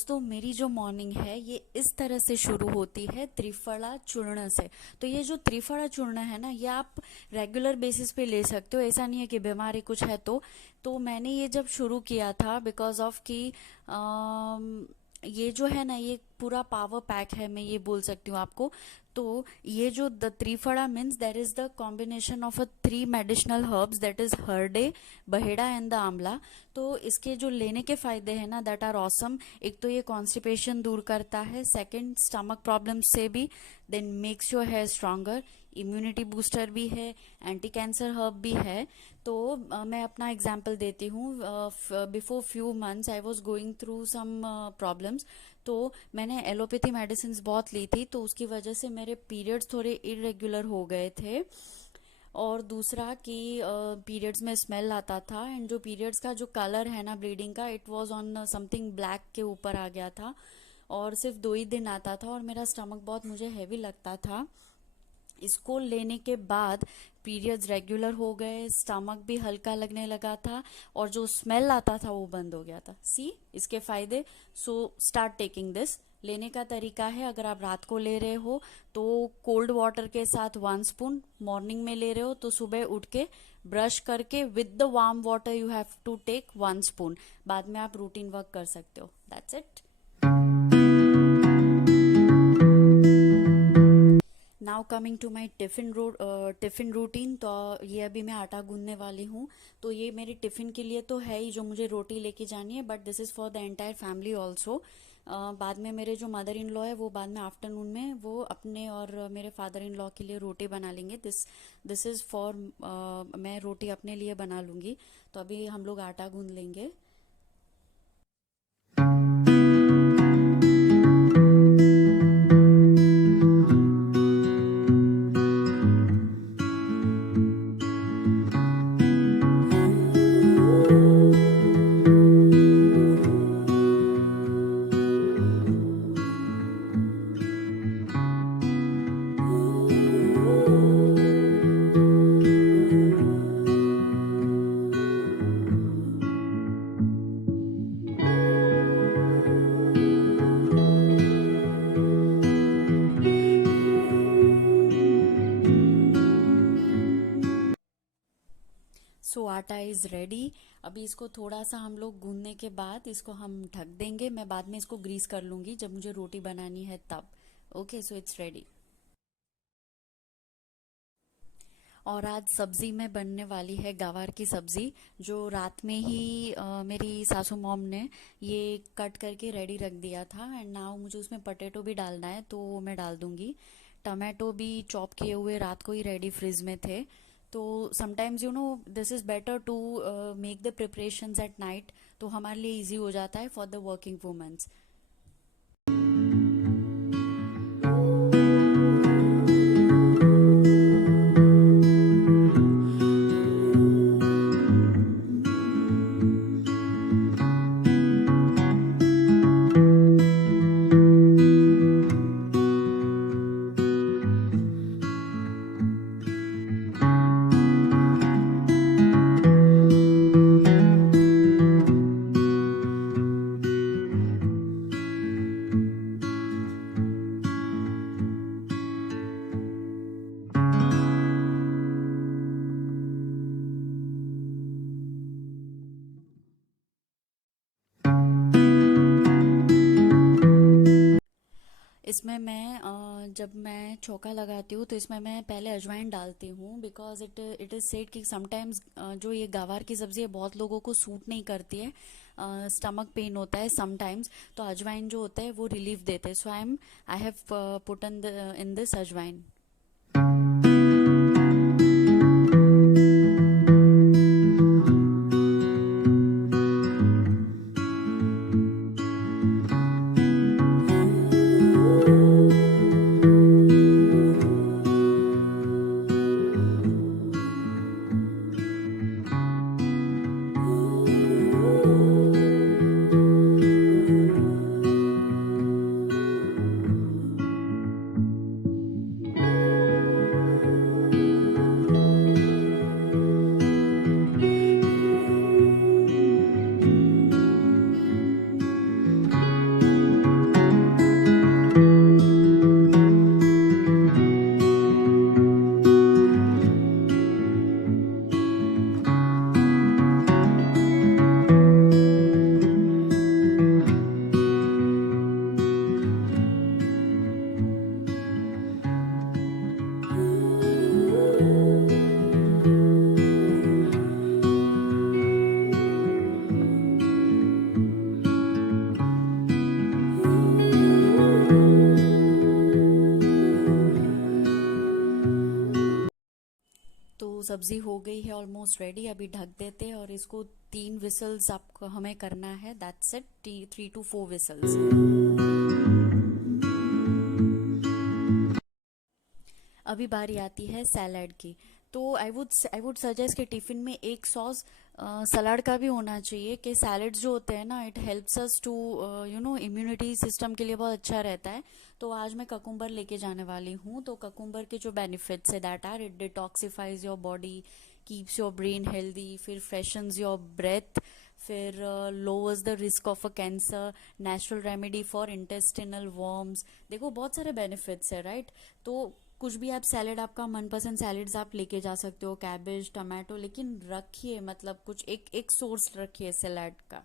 दोस्तों मेरी जो मॉर्निंग है ये इस तरह से शुरू होती है त्रिफला चूर्ण से। तो ये जो त्रिफला चूर्ण है ना, ये आप रेगुलर बेसिस पे ले सकते हो। ऐसा नहीं है कि बीमारी कुछ है तो मैंने ये जब शुरू किया था बिकॉज ऑफ कि ये जो है ना, ये पूरा पावर पैक है, मैं ये बोल सकती हूँ आपको। तो ये जो the triphala means there is the combination of a three medicinal herbs, that is harde, baheda and the amla. तो इसके जो लेने के फायदे हैं ना, दैट आर ऑसम। एक तो ये कॉन्स्टिपेशन दूर करता है, सेकंड स्टमक प्रॉब्लम से भी, then makes your hair stronger, immunity booster भी है, एंटी कैंसर हर्ब भी है। तो मैं अपना एग्जांपल देती हूँ। Before few months I was going through some problems. तो मैंने एलोपैथी मेडिसिन बहुत ली थी, तो उसकी वजह से मेरे पीरियड्स थोड़े इरेगुलर हो गए थे। और दूसरा कि पीरियड्स में स्मेल आता था, एंड जो पीरियड्स का जो कलर है ना ब्लीडिंग का, it was on something black के ऊपर आ गया था। और सिर्फ 2 ही दिन आता था, और मेरा स्टमक बहुत मुझे हैवी लगता था। इसको लेने के बाद पीरियड्स रेगुलर हो गए, स्टमक भी हल्का लगने लगा था, और जो स्मेल आता था वो बंद हो गया था। सी इसके फायदे। So start taking this. लेने का तरीका है, अगर आप रात को ले रहे हो तो कोल्ड वाटर के साथ 1 स्पून, मॉर्निंग में ले रहे हो तो सुबह उठ के ब्रश करके with the warm water you have to take 1 spoon. बाद में आप रूटीन वर्क कर सकते हो। That's it. Now coming to my tiffin routine. तो ये अभी मैं आटा गूंदने वाली हूँ। तो ये मेरे टिफिन के लिए तो है ही, जो मुझे रोटी लेके जानी है, but this is for the entire family also. बाद में मेरे जो मदर इन लॉ है वो बाद में आफ्टरनून में वो अपने और मेरे फादर इन लॉ के लिए रोटी बना लेंगे। दिस इज फॉर, मैं रोटी अपने लिए बना लूंगी। तो अभी हम लोग आटा गूंद लेंगे। सो आटा इज रेडी। अभी इसको थोड़ा सा हम लोग गूंदने के बाद इसको हम ढक देंगे। मैं बाद में इसको ग्रीस कर लूंगी जब मुझे रोटी बनानी है तब। Okay, so it's ready. और आज सब्जी में बनने वाली है गवार की सब्जी, जो रात में ही मेरी सासू मॉम ने ये कट करके रेडी रख दिया था। एंड नाउ मुझे उसमें पटेटो भी डालना है, तो वो मैं डाल दूंगी। टमाटो भी चॉप किए हुए रात को ही रेडी फ्रिज में थे। तो sometimes you know this is better to make the preparations at night, तो हमारे लिए इजी हो जाता है फॉर द वर्किंग वुमेन्स। इसमें मैं जब मैं चौका लगाती हूँ तो इसमें मैं पहले अजवाइन डालती हूँ, बिकॉज इट इज़ सेड कि समटाइम्स जो ये गवार की सब्ज़ी है बहुत लोगों को सूट नहीं करती है, स्टमक पेन होता है समटाइम्स। तो अजवाइन जो होता है वो रिलीफ देते हैं। So I have put in this ajwain. तो सब्जी हो गई है ऑलमोस्ट रेडी, अभी ढक देते हैं और इसको 3 विसल्स आपको हमें करना है, दैट्स इट, 3 to 4 विसल्स। अभी बारी आती है सैलड की। तो आई वुड सजेस्ट कि टिफिन में एक सॉस सलाद का भी होना चाहिए, कि सैलड्स जो होते हैं ना, it helps us to immunity system के लिए बहुत अच्छा रहता है। तो आज मैं ककुम्बर लेके जाने वाली हूँ। तो ककुम्बर के जो बेनिफिट्स है that are, it detoxifies your body, keeps your brain healthy, फिर फ्रेशंस योर ब्रेथ, फिर lowers the risk of a cancer, natural remedy for intestinal worms. देखो बहुत सारे बेनिफिट्स है, राइट? तो कुछ भी आप सैलेड, आपका मनपसंद सैलेड्स आप लेके जा सकते हो, कैबेज, टमाटो, लेकिन रखिए मतलब कुछ एक एक सोर्स रखिए सैलेड का।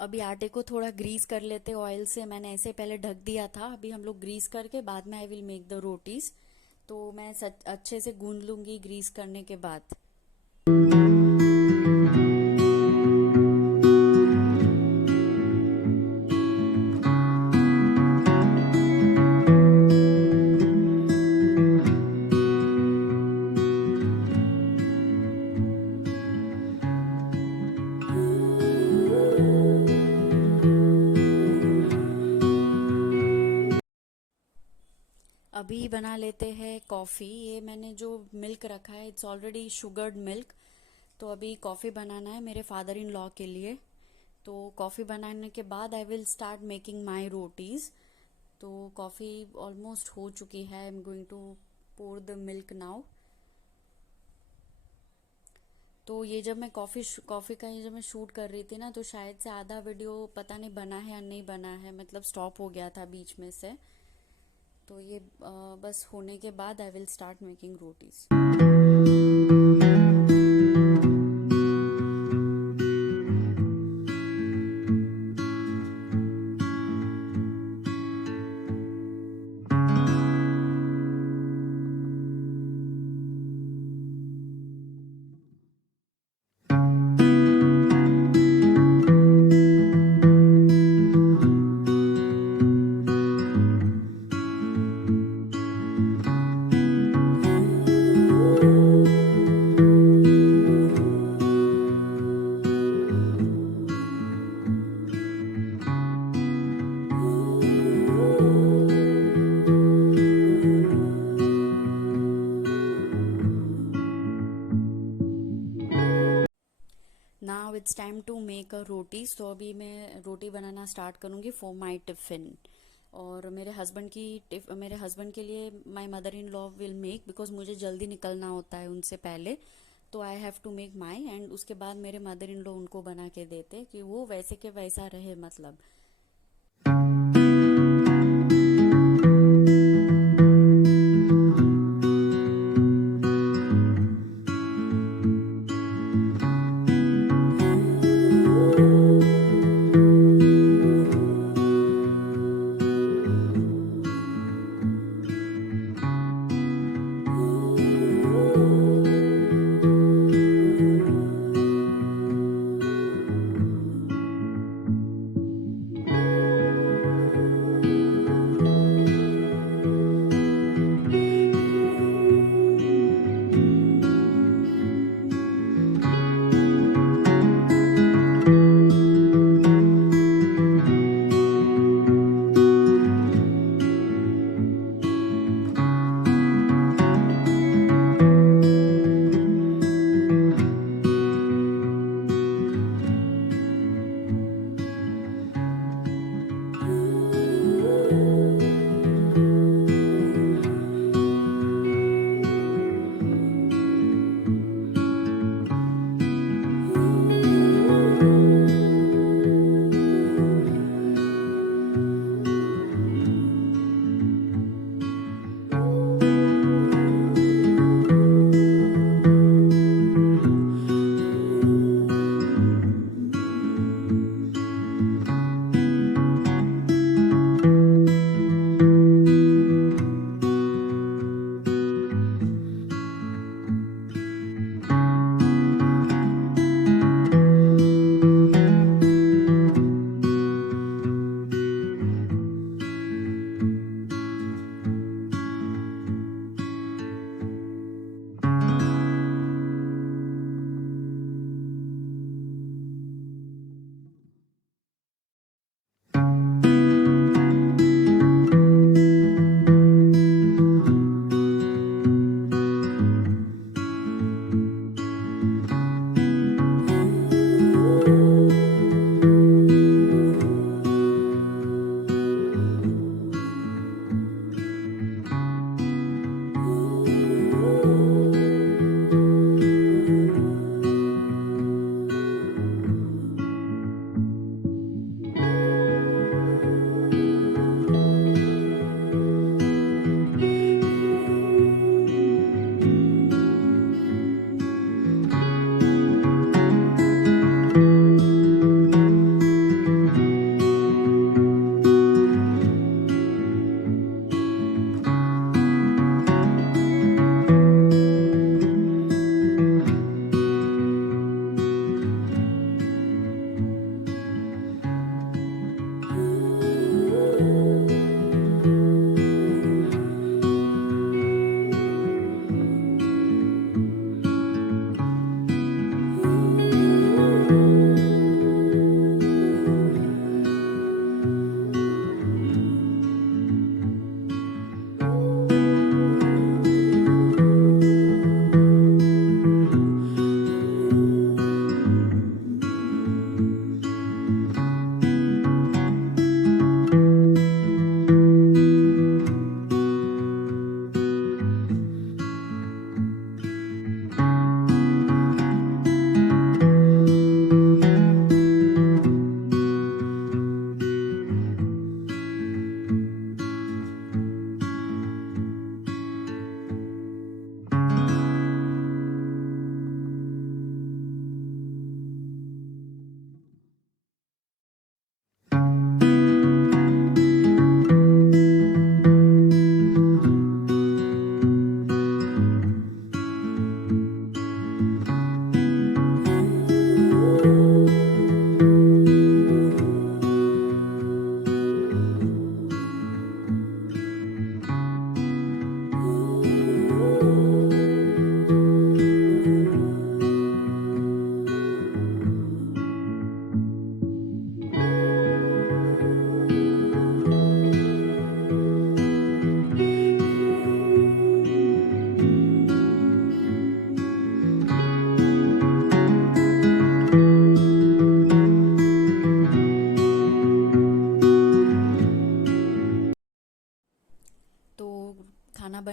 अभी आटे को थोड़ा ग्रीस कर लेते ऑयल से, मैंने ऐसे पहले ढक दिया था, अभी हम लोग ग्रीस करके बाद में I will make the rotis. तो मैं अच्छे से गूंद लूंगी ग्रीस करने के बाद। अभी बना लेते हैं कॉफ़ी। ये मैंने जो मिल्क रखा है इट्स ऑलरेडी शुगर्ड मिल्क। तो अभी कॉफ़ी बनाना है मेरे फादर इन लॉ के लिए। तो कॉफ़ी बनाने के बाद I will start making my rotis. तो कॉफ़ी ऑलमोस्ट हो चुकी है, I am going to pour the milk now. तो ये जब मैं कॉफ़ी का ये जब मैं शूट कर रही थी ना, तो शायद से आधा वीडियो पता नहीं बना है या नहीं बना है, मतलब स्टॉप हो गया था बीच में से। तो ये बस होने के बाद I will start making rotis. Now it's time to make a rotis. तो अभी मैं रोटी बनाना स्टार्ट करूँगी फॉर माई टिफिन। और मेरे हस्बैंड के लिए my mother in law will make, because मुझे जल्दी निकलना होता है उनसे पहले। तो I have to make my, and उसके बाद मेरे मदर इन लॉ उनको बना के देते, कि वो वैसे के वैसा रहे मतलब।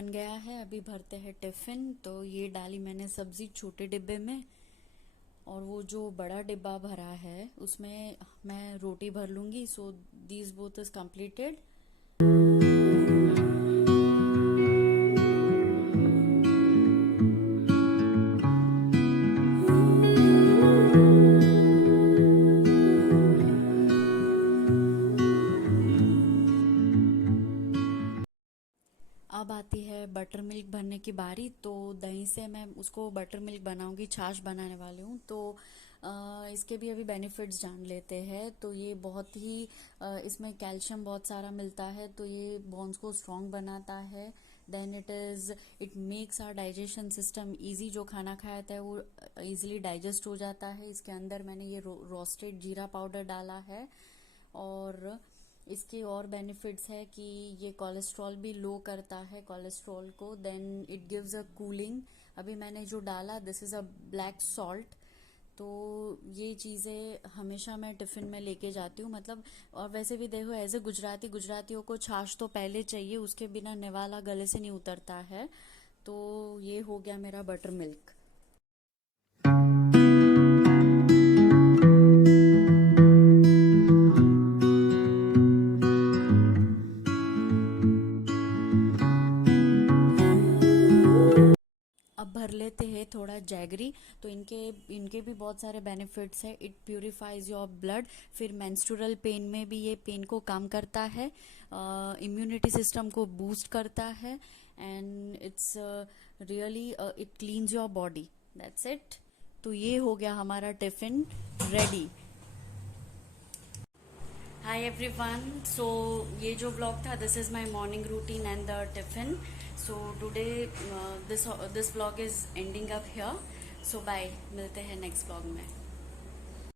बन गया है, अभी भरते हैं टिफिन। तो ये डाली मैंने सब्जी छोटे डिब्बे में, और वो जो बड़ा डिब्बा भरा है उसमें मैं रोटी भर लूंगी। So these both is completed. अब आती है बटर मिल्क भरने की बारी। तो दही से मैं उसको बटर मिल्क बनाऊंगी, छाछ बनाने वाली हूँ। तो इसके भी अभी बेनिफिट्स जान लेते हैं। तो ये बहुत ही इसमें कैल्शियम बहुत सारा मिलता है, तो ये बोन्स को स्ट्रॉन्ग बनाता है। Then it makes our digestion system easy. जो खाना खाया था वो इजीली डाइजेस्ट हो जाता है। इसके अंदर मैंने ये रोस्टेड जीरा पाउडर डाला है। और इसके और बेनिफिट्स है कि ये कोलेस्ट्रॉल भी लो करता है, कोलेस्ट्रॉल को। Then it gives a cooling. अभी मैंने जो डाला, this is a black salt. तो ये चीज़ें हमेशा मैं टिफ़िन में लेके जाती हूँ, मतलब। और वैसे भी देखो, एज ए गुजरातियों को छाछ तो पहले चाहिए, उसके बिना निवाला गले से नहीं उतरता है। तो ये हो गया मेरा बटर मिल्क। अब भर लेते हैं थोड़ा जैगरी। तो इनके इनके भी बहुत सारे बेनिफिट्स है। It purifies your blood. फिर मेंस्ट्रुअल पेन में भी ये पेन को कम करता है, इम्यूनिटी सिस्टम को बूस्ट करता है, and it's really it cleans your body. That's it. तो ये हो गया हमारा tiffin ready. Hi everyone. So ये जो ब्लॉग था, this is my morning routine and the tiffin. So today this blog is ending up here. So bye, मिलते हैं नेक्स्ट ब्लॉग में।